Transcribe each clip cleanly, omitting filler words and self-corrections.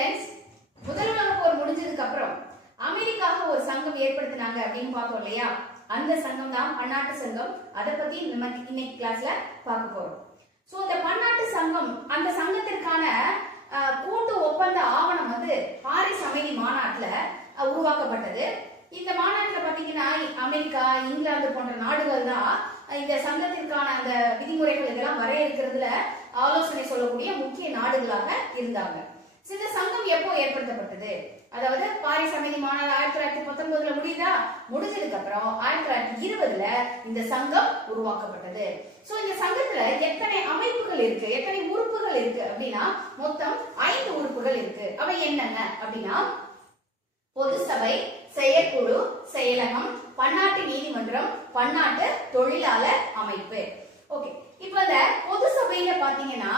Students, முதல் உலக போர் முடிஞ்சதுக்கு அப்புறம் அமெரிக்காக ஒரு சங்கம் ஏற்படுத்தினாங்க அப்படின்னு பார்த்தோம் இல்லையா? அந்த சங்கம் தான் பன்னாட்டு சங்கம். அதை பத்தி நம்ம இன்னைக்கு கிளாஸ்ல பார்க்க போறோம். சோ இந்த பன்னாட்டு சங்கம், அந்த சங்கத்திற்கான கூட்டு ஒப்பந்த ஆவணம் வந்து பாரிஸ் அமைதி மாநாட்டுல உருவாக்கப்பட்டது. இந்த மாநாட்டுல பாத்தீங்கன்னா அமெரிக்கா, இங்கிலாந்து போன்ற நாடுகள் தான் இந்த சங்கத்திற்கான அந்த விதிமுறைகள் இதெல்லாம் வரையறுக்கிறதுல ஆலோசனை சொல்லக்கூடிய முக்கிய நாடுகளாக இருந்தாங்க. இந்த சங்கம் எப்போ ஏற்படுத்தப்பட்டது? அதாவது பாரிஸ் அமைதி மாநாடு 1919 முடியுதா? முடிஞ்சதுக்கு அப்புறம் 1920 இந்த சங்கம் உருவாக்கப்பட்டது. சோ இந்த சங்கத்துல எத்தனை அமைப்புகள் இருக்கு, எத்தனை உறுப்புகள் இருக்கு அப்படின்னா மொத்தம் 5 உறுப்புகள் இருக்கு. அவை என்னென்ன அப்படின்னா பொது சபை, செயற்குழு, செயலகம், பன்னாட்டு நீதிமன்றம், பன்னாட்டு தொழிலாளர் அமைப்பு. ஓகே, இப்ப இந்த பொது சபையில பாத்தீங்கன்னா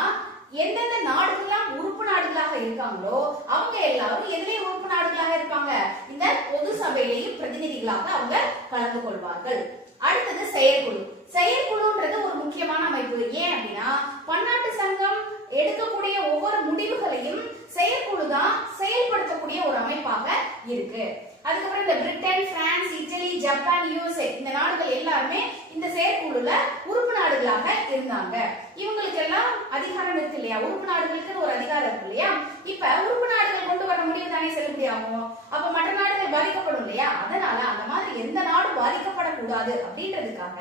எந்தெந்த நாடுகள்லாம் உறுப்பு நாடுகளாக இருக்காங்களோ அவங்க எல்லாரும் எதிலே உறுப்பு நாடுகளாக இருப்பாங்க? இந்த பொது சபையிலேயும் பிரதிநிதிகளாக அவங்க கலந்து கொள்வார்கள். அடுத்தது செயற்குழு. செயற்குழுன்றது ஒரு முக்கியமான அமைப்பு. ஏன் அப்படின்னா பன்னாட்டு சங்கம் எடுக்கக்கூடிய ஒவ்வொரு முடிவுகளையும் செயற்குழு தான் செயல்படுத்தக்கூடிய ஒரு அமைப்பாக இருக்கு. அதுக்கப்புறம் இந்த Britain, France, idli, Japan, USA இந்த நாடுகள் எல்லாருமே இந்த செயற்குழுல உறுப்பு நாடுகளாக இருந்தாங்க. இவங்களுக்கு எல்லாம் அதிகாரம் இருக்கு இல்லையா? உறுப்பு நாடுகளுக்கு ஒரு அதிகாரம் இருக்கு இல்லையா? இப்ப உறுப்பு நாடுகள் கொண்டு வர முடிவு தானே செல்லுபடியாகும். அப்ப மற்ற நாடுகள் பாதிக்கப்படும் இல்லையா? அதனால அந்த மாதிரி எந்த நாடும் பாதிக்கப்படக்கூடாது அப்படின்றதுக்காக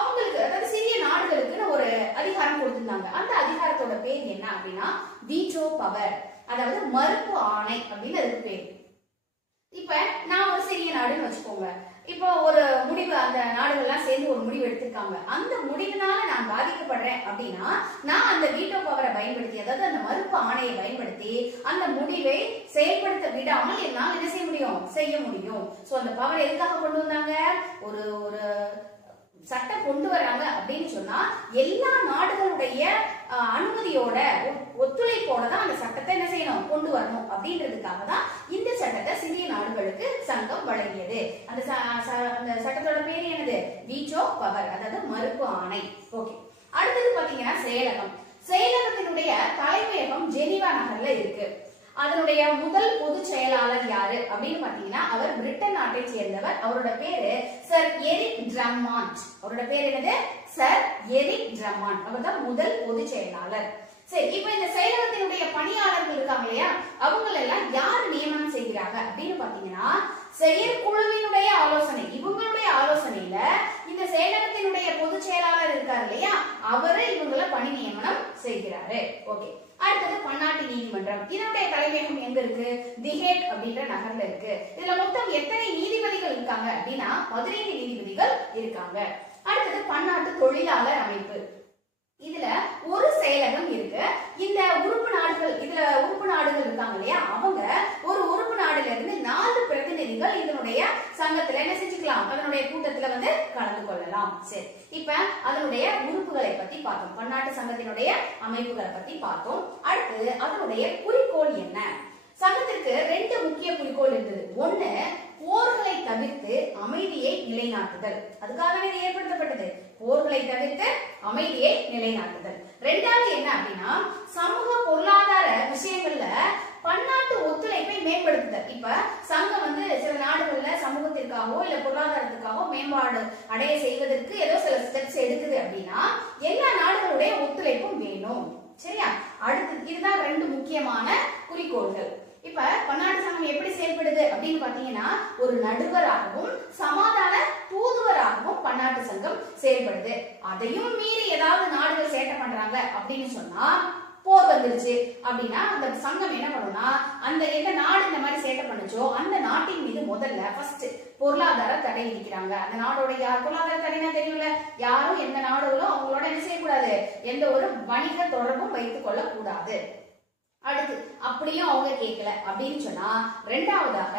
அவங்களுக்கு, அதாவது சிறிய நாடுகளுக்கு ஒரு அதிகாரம் கொடுத்திருந்தாங்க. அந்த அதிகாரத்தோட பேர் என்ன அப்படின்னா வீட்டோ பவர், அதாவது மறுப்பு ஆணை அப்படின்னு அதுக்கு பேர். இப்ப நான் ஒரு சிறிய நாடுன்னு வச்சுக்கோங்க. இப்போ ஒரு முடிவு, அந்த நாடுகள்லாம் சேர்ந்து ஒரு முடிவு எடுத்திருக்காங்க. அந்த முடிவினால நான் பாதிக்கப்படுறேன் அப்படின்னா நான் அந்த வீட்டோ பவரை பயன்படுத்தி, அதாவது அந்த மறுப்பு ஆணையை பயன்படுத்தி அந்த முடிவை செயல்படுத்த விடாமல் என்னால் என்ன செய்ய முடியும். சோ அந்த பவர் எதுக்காக கொண்டு வந்தாங்க? ஒரு ஒரு சட்டம் கொண்டு வர்றாங்க அப்படின்னு சொன்னா எல்லா நாடுகளுடைய அனுமதியோட, ஒத்துழைப்போட தான் அந்த சட்டத்தை என்ன செய்யணும், கொண்டு வரணும் அப்படின்றதுக்காக தான் இந்த சட்டத்தை சிறிய நாடுகளுக்கு சங்கம் வழங்கியது. அந்த சட்டத்தோட பேர் என்னது? வீட்டோ பவர், அதாவது மறுப்பு ஆணை. ஓகே, அடுத்தது பாத்தீங்கன்னா செயலகம். செயலகத்தினுடைய தலைமையகம் ஜெனீவா நகர்ல இருக்கு. அதனுடைய முதல் பொதுச் செயலாளர் யாரு அப்படின்னு பாத்தீங்கன்னா அவர் பிரிட்டன் நாட்டை சேர்ந்தவர். அவரோட பேரு சர் எரிக் ட்ரம்மாண்ட். அவரோட பேர் என்னது? Sir Eric ட்ரம்மாண்ட். அவர் தான் முதல் பொதுச் செயலாளர். சரி, இப்ப இந்த செயலகத்தினுடைய பணியாளர்கள் இருக்காங்க இல்லையா? அவங்க எல்லாம் யாரு நியமனம் செய்கிறாங்க அப்படின்னு பாத்தீங்கன்னா செயற்குழுவினுடைய ஆலோசனை, இவங்களுடைய ஆலோசனையில இந்த செயலகத்தினுடைய பொதுச் செயலாளர் இருக்காரு இல்லையா, அவரு இவங்கள பணி நியமனம் செய்கிறாரு. ஓகே, அடுத்தது பன்னாட்டு நீதிமன்றம். இதனுடைய தலைமையகம் எங்க இருக்கு? தி ஹேக் அப்படின்ற நகர்ல இருக்கு. இதுல மொத்தம் எத்தனை நீதிபதிகள் இருக்காங்க அப்படின்னா 15 நீதிபதிகள் இருக்காங்க. அடுத்தது பன்னாட்டு தொழிலாளர் அமைப்பு. இதுல ஒரு செயலகம் இருக்கு. இந்த உறுப்பு நாடுகள், இதுல உறுப்பு நாடுகள் இருக்காங்க இல்லையா, அவங்க ஒரு உறுப்பு நாடுல இருந்து 4 பிரதிநிதிகள் இதனுடைய சங்கத்துல என்ன செஞ்சுக்கலாம், அதனுடைய கூட்டத்துல வந்து கலந்து கொள்ளலாம். சரி, இப்ப அதனுடைய உறுப்புகளை பத்தி பார்த்தோம், பன்னாட்டு சங்கத்தினுடைய அமைப்புகளை பத்தி பார்த்தோம். அடுத்து அதனுடைய குறிக்கோள் என்ன? சங்கத்திற்கு 2 முக்கிய குறிக்கோள் இருந்தது. ஒண்ணு, போர்களை தவிர்த்து அமைதியை நிலைநாட்டுதல். அதுக்காக இது ஏற்படுத்தப்பட்டது, போர்களை தவிர்த்து அமைதியை நிலைநாட்டுதல். ரெண்டாவது என்ன அப்படின்னா சமூக பொருளாதார விஷயங்கள்ல பன்னாட்டு ஒத்துழைப்பை மேம்படுத்துதல். இப்ப சங்கம் வந்து சில நாடுகள்ல சமூகத்திற்காகவோ இல்ல பொருளாதாரத்துக்காகவோ மேம்பாடு அடைய செய்வதற்கு ஏதோ சில ஸ்டெப்ஸ் எடுக்குது அப்படின்னா எல்லா நாடுகளுடைய ஒத்துழைப்பும் வேணும். சரியா? அடுத்து இதுதான் 2 முக்கியமான குறிக்கோள்கள். இப்ப பன்னாட்டு சங்கம் எப்படி செயல்படுது அப்படின்னு பாத்தீங்கன்னா ஒரு நடுவராகவும் சமாதான தூதுவராகவும் பன்னாட்டு சங்கம் செயல்படுது. அதையும் மீறி ஏதாவது நாடுகள் சேட்டை பண்றாங்க அப்படின்னு சொன்னா, போர் வந்துருச்சு அப்படின்னா அந்த சங்கம் என்ன பண்ணும்னா அந்த எந்த நாடு இந்த மாதிரி சேட்டை பண்ணுச்சோ அந்த நாட்டின் மீது முதல்ல ஃபர்ஸ்ட் பொருளாதார தடை விதிக்கிறாங்க. அந்த நாடோட பொருளாதார தடைனா தெரியும்ல, யாரும் எந்த நாடுகளும் அவங்களோட என்ன செய்யக்கூடாது, எந்த ஒரு வணிக தொடர்பும் வைத்துக் கொள்ள கூடாது. அடுத்து அப்படியும் அவங்க கேட்கல அப்படின்னு சொன்னா இரண்டாவதாக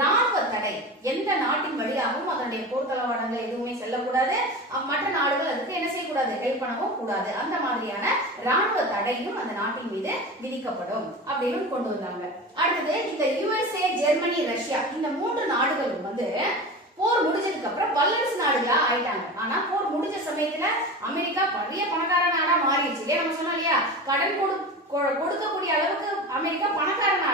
ராணுவ தடை. எந்த நாட்டின் வழியாகவும் அதனுடைய போர்த்தளவாடங்கள் எதுவுமே செல்லக்கூடாது, மற்ற நாடுகள் அதுக்கு என்ன செய்யக்கூடாது, ஹெல்ப் பண்ணவும் கூடாது. அந்த மாதிரியான ராணுவ தடையும் அந்த நாட்டின் மீது விதிக்கப்படும் அப்படின்னு கொண்டு வந்தாங்க. அடுத்தது இந்த யுஎஸ்ஏ, ஜெர்மனி, ரஷ்யா இந்த 3 நாடுகளும் வந்து போர் முடிஞ்சதுக்கு அப்புறம் வல்லரசு நாடுகளா ஆயிட்டாங்க. ஆனா போர் முடிஞ்ச சமயத்துல அமெரிக்கா பெரிய பணக்கார நாடா மாறிடுச்சு. நம்ம சொன்னோம் இல்லையா, கடன் கொடுக்கக்கூடிய அளவுக்கு அமெரிக்கா பணக்கார நாடு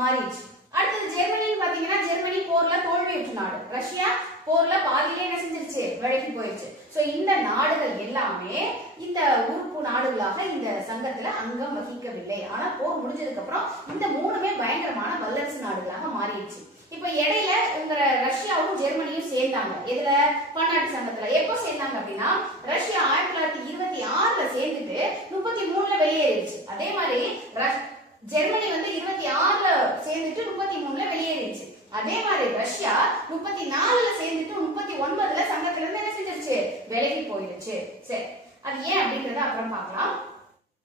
மாறிடுச்சு. அடுத்தது ஜெர்மனின்னு பாத்தீங்கன்னா ஜெர்மனி போர்ல தோல்வியுற்ற நாடு. ரஷ்யா போர்ல பாதியிலே என்ன செஞ்சிருச்சு, விலகி போயிடுச்சு. சோ இந்த நாடுகள் எல்லாமே இந்த உறுப்பு நாடுகளாக இந்த சங்கத்துல அங்கம் வகிக்கவில்லை. ஆனா போர் முடிஞ்சதுக்கு அப்புறம் இந்த மூணுமே பயங்கரமான வல்லரசு நாடுகளாக மாறிடுச்சு. இப்ப இடையில இந்த ரஷ்யாவும் ஜெர்மனியும் சேர்ந்தாங்க. இதுல பன்னாட்டு சங்கத்துல எப்போ சேர்ந்தாங்க அப்படின்னா ரஷ்யா 1926ல சேர்ந்துட்டு 33ல வெளியேறிடுச்சு. அதே மாதிரி ஜெர்மனி வந்து 26ல சேர்ந்துட்டு 33ல வெளியேறிடுச்சு. அதே மாதிரி ரஷ்யா 34ல சேர்ந்துட்டு 39ல சங்கத்துல இருந்து என்ன செஞ்சிருச்சு, விலகி போயிடுச்சு. சரி, அது ஏன் அப்படின்றத அப்புறம் பார்க்கலாம்.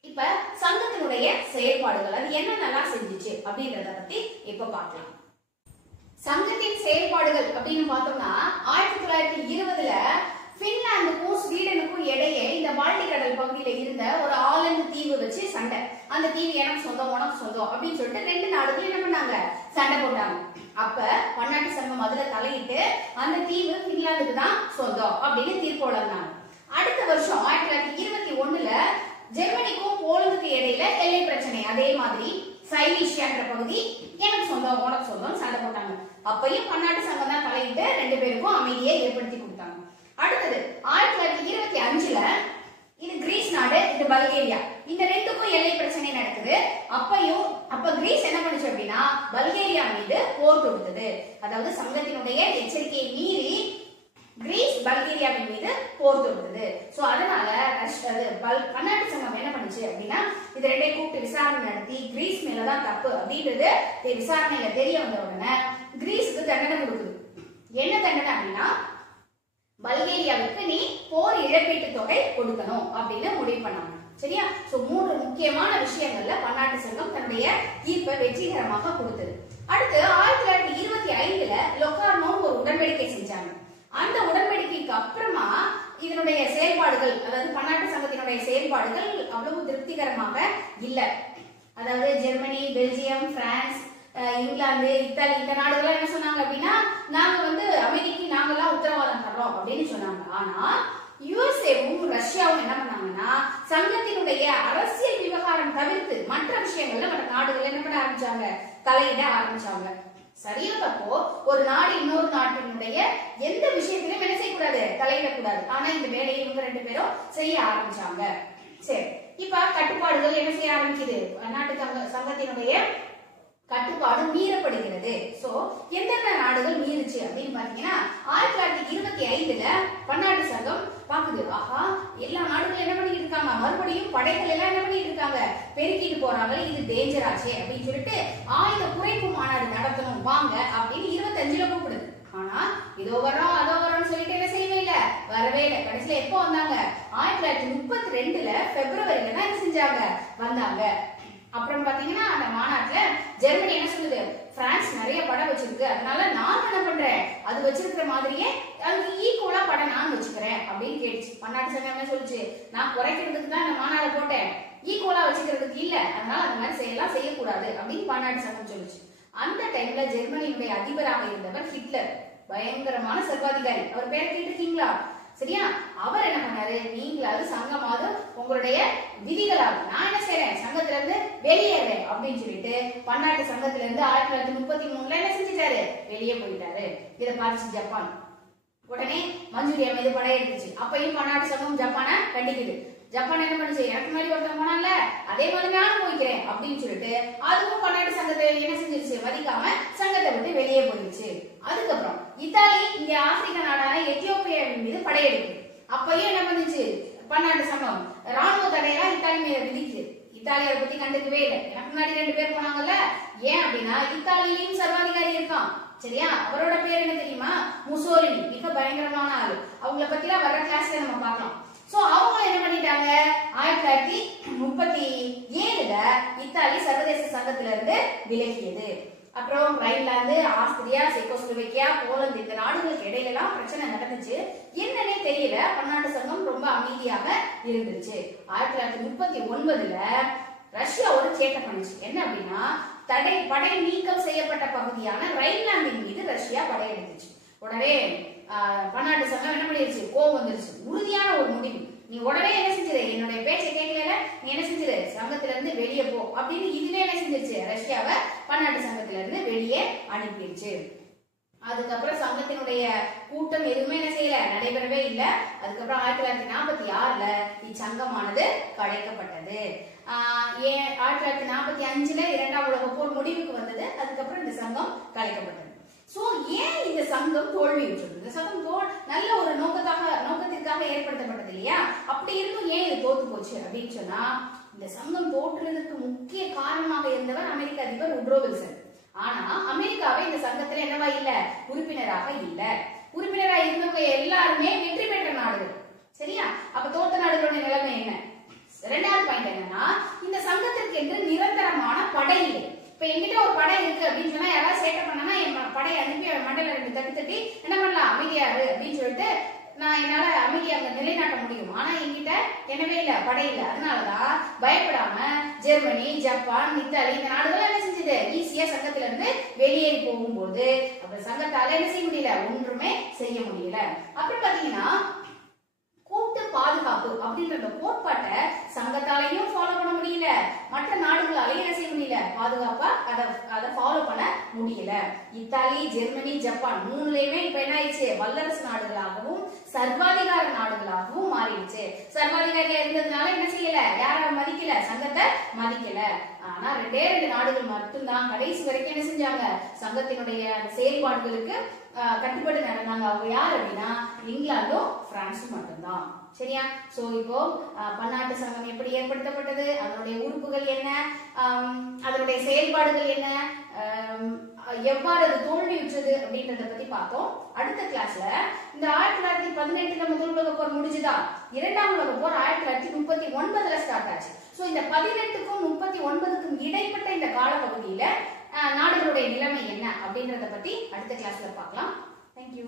இப்ப சங்கத்தினுடைய செயல்பாடுகள் அது என்னென்னலாம் செஞ்சுச்சு அப்படின்றத பத்தி இப்ப பார்க்கலாம். சங்கத்தின் செயல்பாடுகள் அப்படின்னு பார்த்தோம்னா 1920ல பின்லாந்துக்கும் ஸ்வீடனுக்கும் இடையே இந்த பால்டிக் கடல் பகுதியில இருந்த ஒரு ஆலந்து தீவு வச்சு சண்டை. அந்த தீவு எனக்கு சொந்தம் உனக்கு சொந்தம் அப்படின்னு சொல்லிட்டு ரெண்டு நாடுகளும் என்ன பண்ணாங்க, சண்டை போட்டாங்க. அப்ப பன்னாட்டு சங்கம் அதுல தலையிட்டு அந்த தீவு பின்லாந்துக்கு தான் சொந்தம் அப்படின்னு தீர்ப்பு வழங்கினாங்க. அடுத்த வருஷம் 1921ல ஜெர்மனிக்கும் போலந்துக்கு இடையில எல்லை பிரச்சனை. அதே மாதிரி சைலீஷியான்ற பகுதி எனக்கு சொந்தம் உனக்கு சொந்தம் சண்டை போட்டாங்க. அப்பயும் பன்னாட்டு சங்கம் தான் தலையிட்டு ரெண்டு பேருக்கும் அமைதியை ஏற்படுத்தி கொடுத்தாங்க. அடுத்தது 1925ல இது கிரீஸ் நாடு, இது பல்கேரியா, இந்த ரெண்டுக்கும் எல்லை பிரச்சனை நடக்குது. அப்ப கிரீஸ் என்ன பண்ணுச்சு அப்படின்னா பல்கேரியா மீது போர் தொடுத்தது. அதாவது சங்கத்தினுடைய எச்சரிக்கையை மீறி கிரீஸ் பல்கேரியாவின் மீது போர் தொடுத்தது. சோ அதனால பன்னாட்டு சங்கம் என்ன பண்ணுச்சு அப்படின்னா இது ரெண்டையும் கூப்பிட்டு விசாரணை நடத்தி கிரீஸ் மேலதான் தப்பு அப்படின்றது விசாரணையில தெரிய வந்த உடனே கிரீஸுக்கு தண்டனை கொடுக்குது. என்ன தண்டனை அப்படின்னா பல்கேரியாவுக்கு நீ போர் இழப்பீட்டு தொகை கொடுக்கணும் அப்படின்னு முடிவு பண்ணாங்க. சரியா? சோ மூன்று முக்கியமான விஷயங்கள்ல பன்னாட்டு சங்கம் தன்னுடைய தீர்ப்பை வெற்றிகரமாக கொடுத்தது. அடுத்து 1925ல லொகார்னோ ஒரு உடன்படிக்கை செஞ்சாங்க. அந்த உடன்படிக்கைக்கு அப்புறமா இதனுடைய செயல்பாடுகள், அதாவது பன்னாட்டு சங்கத்தினுடைய செயல்பாடுகள் அவ்வளவு திருப்திகரமாக இல்ல. அதாவது Germany, Belgium, France, England, Italy இந்த நாடுகள் என்ன சொன்னாங்க அப்படின்னா நாங்க வந்து அமைதிக்கு நாங்கெல்லாம் உத்தரவாதம் தர்றோம் அப்படின்னு சொன்னாங்க. ஆனா யுஎஸ்ஏவும் ரஷ்யாவும் என்ன பண்ணாங்கன்னா சங்கத்தினுடைய அரசியல் விவகாரம் தவிர்த்து மற்ற விஷயங்கள்ல மற்ற நாடுகள் என்ன பண்ண ஆரம்பிச்சாங்க, தலையிட ஆரம்பிச்சாங்க. சரியா தப்போ ஒரு நாடு இன்னொரு நாட்டினுடைய எந்த விஷயத்திலும் என்ன செய்யக்கூடாது, தலையிடக்கூடாது. ஆனா இந்த வேலையை இவங்க ரெண்டு பேரும் செய்ய ஆரம்பிச்சாங்க. சரி, இப்ப கட்டுப்பாடுகள் என்ன செய்ய ஆரம்பிக்குது, நாட்டு சங்கத்தினுடைய கட்டுப்பாடு மீறப்படுகிறது. சோ எந்தெந்த நாடுகள் மீறுச்சு அப்படின்னு பாத்தீங்கன்னா 1925ல பன்னாட்டு சங்கம் பாக்குது, ஆஹா எல்லா நாடுகளும் என்ன பண்ணிட்டு இருக்காங்க, மறுபடியும் படைகள் எல்லாம் என்ன பண்ணிட்டு இருக்காங்க, பெருக்கிட்டு போறாங்க, இது டேஞ்சர் ஆச்சு அப்படின்னு சொல்லிட்டு ஆயுத குறைப்பு மாநாடு நடத்தணும் வாங்க அப்படின்னு 25ல கூப்பிடுது. ஆனா இதோ வரோம் அதோ வரோம்னு சொல்லிட்டு என்ன செய்யவே இல்ல, வரவே இல்லை. கடைசியில எப்போ வந்தாங்க, 1932ல பிப்ரவரியில தான் என்ன செஞ்சாங்க, வந்தாங்க. அப்புறம் பாத்தீங்கன்னா அந்த மாநாட்டுல ஜெர்மனி என்ன சொல்லுது, பிரான்ஸ் நிறைய படம் வச்சிருக்கு, அதனால நான் என்ன பண்றேன் அது வச்சிருக்கிற மாதிரியே அதுக்கு ஈக்குவலா படம் நான் வச்சுக்கிறேன் அப்படின்னு கேட்டுச்சு. பன்னாட்டு சங்கம் என்ன சொல்லுச்சு, நான் குறைக்கிறதுக்கு தான் இந்த மாநாடு போட்டேன், ஈக்குவலா வச்சுக்கிறதுக்கு இல்ல, அதனால அந்த மாதிரி செய்யக்கூடாது அப்படின்னு பன்னாட்டு சங்கம் சொல்லுச்சு. அந்த டைம்ல ஜெர்மனியுடைய அதிபராக இருந்தவர் ஹிட்லர், பயங்கரமான சர்வாதிகாரி. அவர் பேரை கேட்டிருக்கீங்களா? சரியா? அவர் என்ன பண்ணாரு, நீங்களாவது சங்கமாவது உங்களுடைய விதிகளாக நான் என்ன செய்யறேன், சங்கத்துல இருந்து வெளியேறேன் அப்படின்னு சொல்லிட்டு பன்னாட்டு சங்கத்துல இருந்து 1933ல என்ன செஞ்சிட்டாரு, வெளியே போயிட்டாரு. இதை பார்த்து ஜப்பான் உடனே மஞ்சூரியா மீது படையெடுத்துச்சு. அப்பயும் பன்னாட்டு சங்கம் ஜப்பானை கண்டிக்குது. ஜப்பான் என்ன பண்ணுச்சு, எனக்கு முன்னாடி ஒருத்தன் போனால அதே மாதிரி நானும் போய்க்கிறேன் அப்படின்னு சொல்லிட்டு அதுவும் பன்னாட்டு சங்கத்தை என்ன செஞ்சிருச்சு, மதிக்காம சங்கத்தை விட்டு வெளியே போயிடுச்சு. அதுக்கப்புறம் இத்தாலி இங்க ஆப்பிரிக்க நாடான எத்தியோப்பியாவின் மீது படையெடுக்குது. அப்பயும் என்ன பண்ணுச்சு பன்னாட்டு சங்கம், ராணுவ தடையெல்லாம் இத்தாலி மீது விதிக்குது. இத்தாலியை பத்தி கண்டுக்கவே இல்லை. எனக்கு முன்னாடி 2 பேர் போனாங்கல்ல, ஏன் அப்படின்னா இத்தாலியிலும் சர்வாதிகாரி இருக்கான். சரியா? அவரோட பேர் என்ன தெரியுமா, முசோலினி. மிக பயங்கரமான ஆளு. அவங்கள பத்தி வர்ற கிளாஸ்ல நம்ம பார்க்கலாம். சோ அவங்க என்ன பண்ணிட்டாங்க, 1937ல இத்தாலி சர்வதேச சங்கத்தில இருந்து விலகியது. அப்புறம் ரைன்லாந்து, ஆஸ்திரியா, செக்கோஸ்லோவேக்கியா, போலந்து இந்த நாடுகளுக்கு இடையில எல்லாம் பிரச்சனை நடந்துச்சு. என்னன்னே தெரியல, பன்னாட்டு சங்கம் ரொம்ப அமைதியாக இருந்துச்சு. 1939ல ரஷ்யா ஒரு சேட்டை பண்ணுச்சு. என்ன அப்படின்னா படை நீக்கம் செய்யப்பட்ட பகுதியான ரைன்லாந்தின் மீது ரஷ்யா படையெடுத்துச்சு. உடனே பன்னாட்டு சங்கம் என்ன பண்ணிருச்சு, கோவம் வந்துருச்சு. உறுதியான ஒரு முடிவு, நீ உடனே என்ன செஞ்சிரு, என்னுடைய பேச்சை கேட்கல, நீ என்ன செஞ்சிரு, சங்கத்துல இருந்து வெளியே போ அப்படின்னு இதுவே என்ன செஞ்சிருச்சு, ரஷ்யாவை பன்னாட்டு சங்கத்துல இருந்து வெளியே அனுப்பிடுச்சு. அதுக்கப்புறம் சங்கத்தினுடைய கூட்டம் எதுவுமே என்ன செய்யல, நடைபெறவே இல்லை. அதுக்கப்புறம் 1946ல இச்சங்கமானது கலைக்கப்பட்டது. 1945ல இரண்டாம் உலக போர் முடிவுக்கு வந்தது. அதுக்கப்புறம் இந்த சங்கம் கலைக்கப்பட்டது. சோ ஏன் இந்த சங்கம் தோல்வியுற்றது? இந்த சங்கம் நல்ல ஒரு நோக்கத்திற்காக ஏற்படுத்தப்பட்டது இல்லையா? அப்படி இருந்தும் ஏன் இது தோத்து போச்சு அப்படின்னு சொன்னா, இந்த சங்கம் தோற்றுவதற்கு முக்கிய காரணமாக இருந்தவர் அமெரிக்க அதிபர் உட்ரோ வில்சன். ஆனா அமெரிக்காவை இந்த சங்கத்துல என்னவா இல்ல, உறுப்பினராக இல்ல. உறுப்பினராக இருந்தவங்க எல்லாருமே வெற்றி பெற்ற நாடுகள். சரியா? அப்ப தோத்த நாடுகளோட நிலைமை என்ன? இரண்டாவது பாயிண்ட் என்னன்னா, இந்த சங்கத்திற்கு என்று நிரந்தரமான படை இல்லை. இப்ப என்கிட்ட ஒரு படை இருக்கு அப்படின்னு சொன்னா, யாராவது சேட்டை பண்ணனா என் படையை அனுப்பி அவன் மண்டல 2 தட்டி தட்டி என்ன பண்ணலாம், அமைதியாரு அப்படின்னு சொல்லிட்டு நான் என்னால அமைதியை அங்க நிலைநாட்ட முடியும். ஆனா என்கிட்ட என்னவே இல்ல, படை இல்ல. அதனாலதான் பயப்படாம ஜெர்மனி, ஜப்பான், இத்தாலி இந்த நாடுகள் என்ன செஞ்சது, ஈஸியா சங்கத்துல இருந்து வெளியேறி போகும்போது அப்ப சங்கத்தால என்ன செய்ய முடியல, ஒன்றுமே செய்ய முடியல. அப்புறம் பாத்தீங்கன்னா கூட்டு பாதுகாப்பு அப்படின்ற அந்த கோட்பாட்டை சங்கத்தாலையும் ஃபாலோ பண்ண முடியல, மற்ற நாடுகளாலையும் என்ன செய்ய முடியல, பாதுகாப்பா அதை ஃபாலோ பண்ண முடியல. இத்தாலி, ஜெர்மனி, ஜப்பான் மூணுலயுமே இப்ப என்ன ஆயிடுச்சு, வல்லரசு நாடுகளாகவும் சர்வாதிகார நாடுகளாகவும் மாறிடுச்சு. சர்வாதிகாரியா இருந்ததுனால என்ன செய்யல, யார மதிக்கல, சங்கத்தை மதிக்கல. ஆனா 2 நாடுகள் மட்டும்தான் கடைசி வரைக்கும் என்ன செஞ்சாங்க, சங்கத்தினுடைய செயல்பாடுகளுக்கு கட்டுப்பட்டு நடந்தாங்க. அவங்க யார் அப்படின்னா இங்கிலாந்தும் பிரான்ஸும் மட்டும்தான். சரியா? சோ இப்போ பன்னாட்டு சங்கம் எப்படி ஏற்படுத்தப்பட்டது, அதனுடைய உறுப்புகள் என்ன, அதனுடைய செயல்பாடுகள் என்ன, எவ்வாறு அது தோல்வியுற்றது அப்படின்றத பத்தி பார்த்தோம். அடுத்த கிளாஸ்ல இந்த 1918ல முதல் உலக போர் முடிஞ்சுதா, இரண்டாம் உலக போர் 1939ல ஸ்டார்ட் ஆச்சு. சோ இந்த 18க்கும் 39க்கும் இடைப்பட்ட இந்த காலப்பகுதியில நாடுகளுடைய நிலைமை என்ன அப்படின்றத பத்தி அடுத்த கிளாஸ்ல பார்க்கலாம். Thank you.